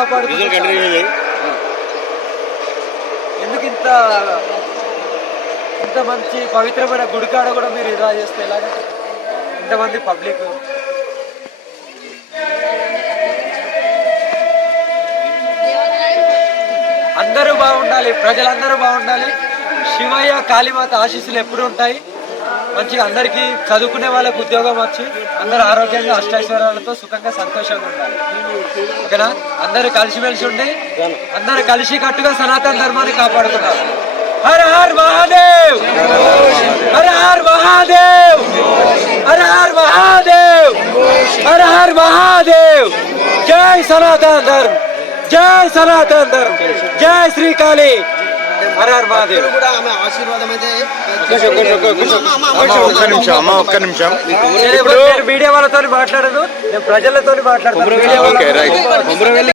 కాపాడుతుంది. ఎందుకు ఇంత మంచి పవిత్రమైన గుడికాడ కూడా మీరు ఇలా చేస్తే ఎలాగ? ఇంతమంది పబ్లిక్ అందరూ బాగుండాలి, ప్రజలందరూ బాగుండాలి. శివయ్య కాళీమాత ఆశీస్సులు ఎప్పుడు ఉంటాయి. మంచిగా అందరికీ చదువుకునే వాళ్ళకి ఉద్యోగం వచ్చి అందరూ ఆరోగ్యంగా అష్టైశ్వర్యాలతో సుఖంగా సంతోషంగా ఉండాలి. ఓకేనా? అందరూ కలిసిమెలిసి ఉండి అందరూ కలిసి కట్టుగా సనాతన ధర్మాన్ని కాపాడుకున్నారు. హర హర్ మహాదేవ్, హర హర్ మహాదేవ్, హర హర్ మహాదేవ్, హర హర్ మహాదేవ్. జై సనాతన ధర్మ, జై సనాతన ధర్మ, జై శ్రీకాళి. హర హర్ మహాదేవ్. ఒక్క నిమిషం. మీడియా వాళ్ళతో మాట్లాడను, నేను ప్రజలతో మాట్లాడతాను.